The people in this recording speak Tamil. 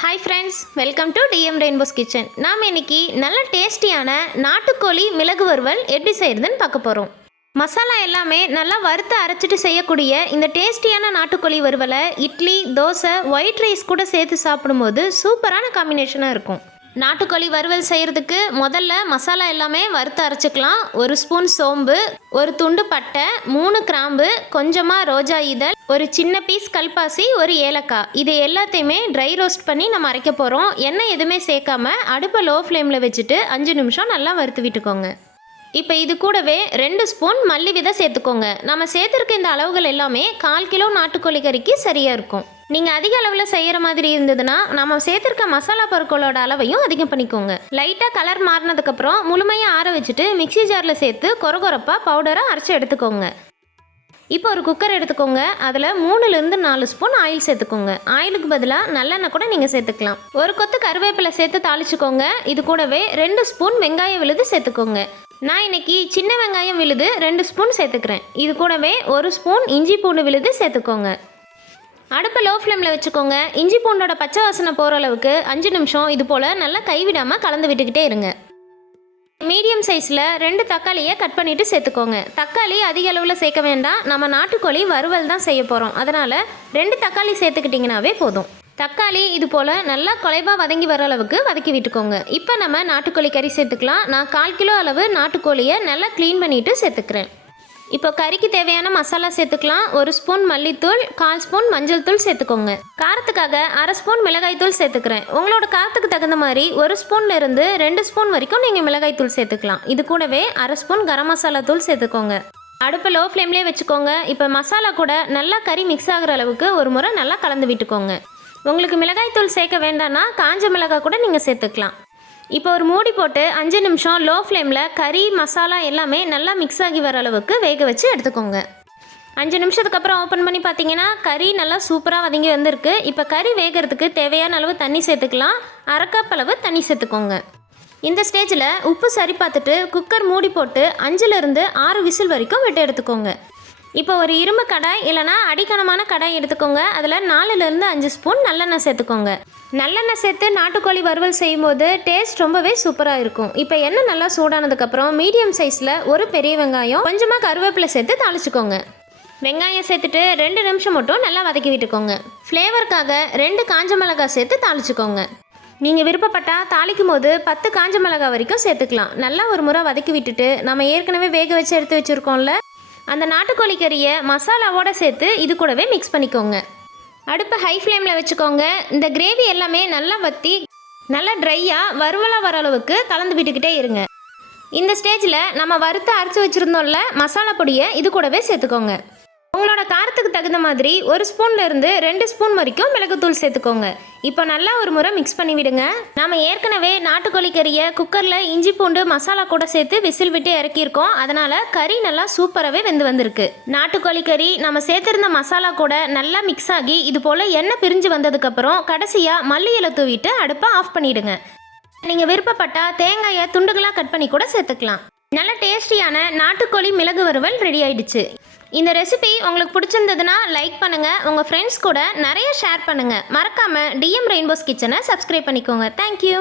Hi friends, welcome to TM Rainbow's kitchen. நாம் இன்னைக்கு நல்ல டேஸ்டியான நாட்டுக்கோழி மிளகு வறுவல் எப்படி செய்கிறதுன்னு பார்க்க போகிறோம். மசாலா எல்லாமே நல்லா வறுத்து அரைச்சிட்டு செய்யக்கூடிய இந்த டேஸ்டியான நாட்டுக்கோழி வறுவலை இட்லி, தோசை, ஒயிட் ரைஸ் கூட சேர்த்து சாப்பிடும்போது சூப்பரான காம்பினேஷனாக இருக்கும். நாட்டுக்கோழி வறுவல் செய்கிறதுக்கு முதல்ல மசாலா எல்லாமே வறுத்து அரைச்சிக்கலாம். 1 ஸ்பூன் சோம்பு, 1 துண்டு பட்டை, 3 கிராம்பு, கொஞ்சமாக ரோஜா இதழ், ஒரு சின்ன பீஸ் கல்பாசி, 1 ஏலக்காய். இது எல்லாத்தையுமே ட்ரை ரோஸ்ட் பண்ணி நம்ம அரைக்க போகிறோம். எண்ணெய் எதுவுமே சேர்க்காம அடுப்பை லோ ஃப்ளேமில் வச்சுட்டு 5 நிமிஷம் நல்லா வறுத்து விட்டுக்கோங்க. இப்போ இது கூடவே 2 ஸ்பூன் மல்லி விதை சேர்த்துக்கோங்க. நம்ம சேர்த்துருக்க இந்த அளவுகள் எல்லாமே 1/4 கிலோ நாட்டுக்கோழி கறிக்கு சரியாக இருக்கும். நீங்கள் அதிக அளவில் செய்கிற மாதிரி இருந்ததுன்னா நம்ம சேர்த்துருக்க மசாலா பொருட்களோட அளவையும் அதிகம் பண்ணிக்கோங்க. லைட்டாக கலர் மாறினதுக்கப்புறம் முழுமையாக ஆற வச்சுட்டு மிக்சி ஜாரில் சேர்த்து கொரகொரப்பாக பவுடராக அரைச்சி எடுத்துக்கோங்க. இப்போ ஒரு குக்கர் எடுத்துக்கோங்க. அதில் 3லேருந்து 4 ஸ்பூன் ஆயில் சேர்த்துக்கோங்க. ஆயிலுக்கு பதிலாக நல்லெண்ணெய் கூட நீங்கள் சேர்த்துக்கலாம். ஒரு கொத்து கருவேப்பிலை சேர்த்து தாளிச்சுக்கோங்க. இது கூடவே 2 ஸ்பூன் வெங்காய விழுது சேர்த்துக்கோங்க. நான் இன்னைக்கு சின்ன வெங்காயம் விழுது 2 ஸ்பூன் சேர்த்துக்கிறேன். இது கூடவே 1 ஸ்பூன் இஞ்சி பூண்டு விழுது சேர்த்துக்கோங்க. அடுப்பை லோ ஃப்ளேமில் வச்சுக்கோங்க. இஞ்சி பூண்டோட பச்சை வாசனை போகிற அளவுக்கு 5 நிமிஷம் இது போல் நல்லா கைவிடாமல் கலந்து விட்டுக்கிட்டே இருங்க. மீடியம் சைஸில் 2 தக்காளியை கட் பண்ணிவிட்டு சேர்த்துக்கோங்க. தக்காளி அதிக அளவில் சேர்க்க வேண்டாம். நம்ம நாட்டுக்கோழி வறுவல் தான் செய்ய போகிறோம். அதனால் 2 தக்காளி சேர்த்துக்கிட்டிங்கனாவே போதும். தக்காளி இது போல் நல்லா குலைவாக வதங்கி வர அளவுக்கு வதக்கி விட்டுக்கோங்க. இப்போ நம்ம நாட்டுக்கோழி கறி சேர்த்துக்கலாம். நான் 1/4 கிலோ அளவு நாட்டுக்கோழியை நல்லா க்ளீன் பண்ணிவிட்டு சேர்த்துக்கிறேன். இப்போ கறிக்கு தேவையான மசாலா சேர்த்துக்கலாம். 1 ஸ்பூன் மல்லித்தூள், 1/4 ஸ்பூன் மஞ்சள் தூள் சேர்த்துக்கோங்க. காரத்துக்காக 1/2 ஸ்பூன் மிளகாய் தூள் சேர்த்துக்கிறேன். உங்களோட காரத்துக்கு தகுந்த மாதிரி 1 ஸ்பூன்லேருந்து 2 ஸ்பூன் வரைக்கும் நீங்கள் மிளகாய் தூள் சேர்த்துக்கலாம். இது கூடவே 1/2 ஸ்பூன் கரம் மசாலா தூள் சேர்த்துக்கோங்க. அடுப்பு லோ ஃப்ளேம்லேயே வச்சுக்கோங்க. இப்போ மசாலா கூட நல்லா கறி மிக்ஸ் ஆகிற அளவுக்கு ஒரு முறை நல்லா கலந்து விட்டுக்கோங்க. உங்களுக்கு மிளகாய் தூள் சேர்க்க வேண்டாம்னா காஞ்ச மிளகாய் கூட நீங்கள் சேர்த்துக்கலாம். இப்போ ஒரு மூடி போட்டு 5 நிமிஷம் லோ ஃப்ளேமில் கறி மசாலா எல்லாமே நல்லா மிக்ஸ் ஆகி வர அளவுக்கு வேக வச்சு எடுத்துக்கோங்க. 5 நிமிஷத்துக்கு அப்புறம் ஓப்பன் பண்ணி பார்த்தீங்கன்னா கறி நல்லா சூப்பராக வதங்கி வந்திருக்கு. இப்போ கறி வேகிறதுக்கு தேவையான அளவு தண்ணி சேர்த்துக்கலாம். 1/2 கப் அளவு தண்ணி சேர்த்துக்கோங்க. இந்த ஸ்டேஜில் உப்பு சரி பார்த்துட்டு குக்கர் மூடி போட்டு 5லேருந்து 6 விசில் வரைக்கும் விட்டு எடுத்துக்கோங்க. இப்போ ஒரு இரும்பு கடாய் இல்லைனா அடிக்கனமான கடாய் எடுத்துக்கோங்க. அதில் 4லேருந்து 5 ஸ்பூன் நல்லெண்ணெய் சேர்த்துக்கோங்க. நல்லெண்ணெய் சேர்த்து நாட்டுக்கோழி வறுவல் செய்யும்போது டேஸ்ட் ரொம்பவே சூப்பராக இருக்கும். இப்போ எண்ணெய் நல்லா சூடானதுக்கப்புறம் மீடியம் சைஸில் ஒரு பெரிய வெங்காயம், கொஞ்சமாக கருவேப்பிலை சேர்த்து தாளிச்சுக்கோங்க. வெங்காயம் சேர்த்துட்டு 2 நிமிஷம் மட்டும் நல்லா வதக்கி விட்டுக்கோங்க. ஃப்ளேவருக்காக 2 காஞ்ச மிளகாய் சேர்த்து தாளிச்சுக்கோங்க. நீங்கள் விருப்பப்பட்டால் தாளிக்கும் போது 10 காஞ்ச மிளகாய் வரைக்கும் சேர்த்துக்கலாம். நல்லா ஒரு முறை வதக்கி விட்டுட்டு நம்ம ஏற்கனவே வேக வச்சு எடுத்து வச்சுருக்கோம்ல அந்த நாட்டுக்கோழி கறியை மசாலாவோடு சேர்த்து இது கூடவே மிக்ஸ் பண்ணிக்கோங்க. அடுப்பை ஹை ஃப்ளேமில் வச்சுக்கோங்க. இந்த கிரேவி எல்லாமே நல்லா வற்றி நல்லா ட்ரையாக வறுவலாக வர அளவுக்கு கலந்து விட்டுக்கிட்டே இருங்க. இந்த ஸ்டேஜில் நம்ம வறுத்து அரைச்சி வச்சுருந்தோம்ல மசாலா பொடியை இது கூடவே சேர்த்துக்கோங்க. உங்களோட காரத்துக்கு தகுந்த மாதிரி 1 ஸ்பூன்லேருந்து 2 ஸ்பூன் வரைக்கும் மிளகுத்தூள் சேர்த்துக்கோங்க. இப்போ நல்லா ஒரு முறை மிக்ஸ் பண்ணி விடுங்க. நாம் ஏற்கனவே நாட்டுக்கோழி கறியை குக்கரில் இஞ்சி பூண்டு மசாலா கூட சேர்த்து விசில் விட்டு இறக்கியிருக்கோம். அதனால் கறி நல்லா சூப்பராகவே வெந்து வந்திருக்கு. நாட்டுக்கோழி கறி நம்ம சேர்த்துருந்த மசாலா கூட நல்லா மிக்ஸ் ஆகி இது போல் எண்ணெய் பிரிஞ்சு வந்ததுக்கப்புறம் கடைசியாக மல்லி இலை தூவிட்டு அடுப்பை ஆஃப் பண்ணிவிடுங்க. நீங்கள் விருப்பப்பட்டால் தேங்காயை துண்டுகளாக கட் பண்ணி கூட சேர்த்துக்கலாம். நல்ல டேஸ்டியான நாட்டுக்கோழி மிளகு வறுவல் ரெடி ஆயிடுச்சு. இந்த ரெசிபி உங்களுக்கு பிடிச்சிருந்ததுன்னா லைக் பண்ணுங்கள். உங்கள் ஃப்ரெண்ட்ஸ் கூட நிறைய ஷேர் பண்ணுங்கள். மறக்காமல் டிஎம் ரெயின்போஸ் கிச்சனை சப்ஸ்கிரைப் பண்ணிக்கோங்க. தேங்க்யூ.